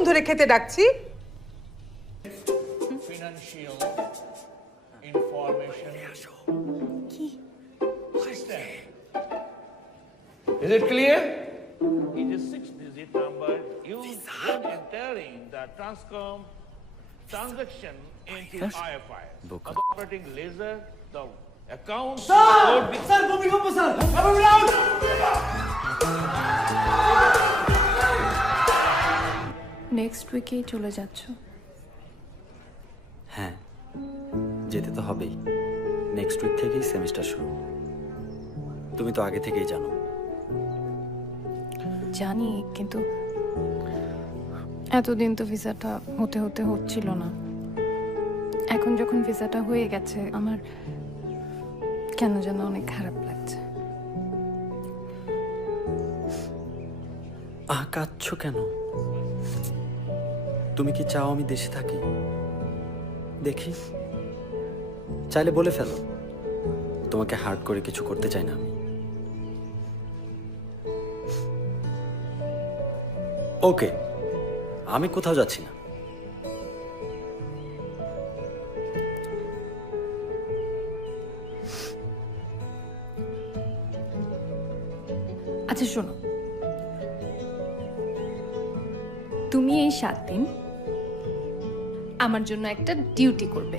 কতক্ষণ ধরে খেতে ডাকছি? Financial information system. Is it clear? It is 6-digit number used when entering the Transcom transaction into IFI. Operating laser, the account code with sir ভূমিকম্প sir next উইকেই চলে যাচ্ছ? হ্যাঁ, যেতে তো হবেই। নেক্সট উইক থেকেই সেমিস্টার শুরু। তুমি তো আগে থেকেই জানো। জানি, কিন্তু এতদিন তো ভিসাটা হতে হতে হচ্ছিল না। এখন যখন ভিসাটা হয়ে গেছে আমার কেন যেন অনেক খারাপ লাগছে। কাঁদছো কেন? তুমি কি চাও আমি দেশে থাকি? দেখি, চাইলে বলে ফেলো। তোমাকে হার্ড করে কিছু করতে চাই না আমি। ওকে, আমি কোথাও যাচ্ছি না। আচ্ছা শোনো, তুমি এই 7 দিন আমার জন্য একটা ডিউটি করবে।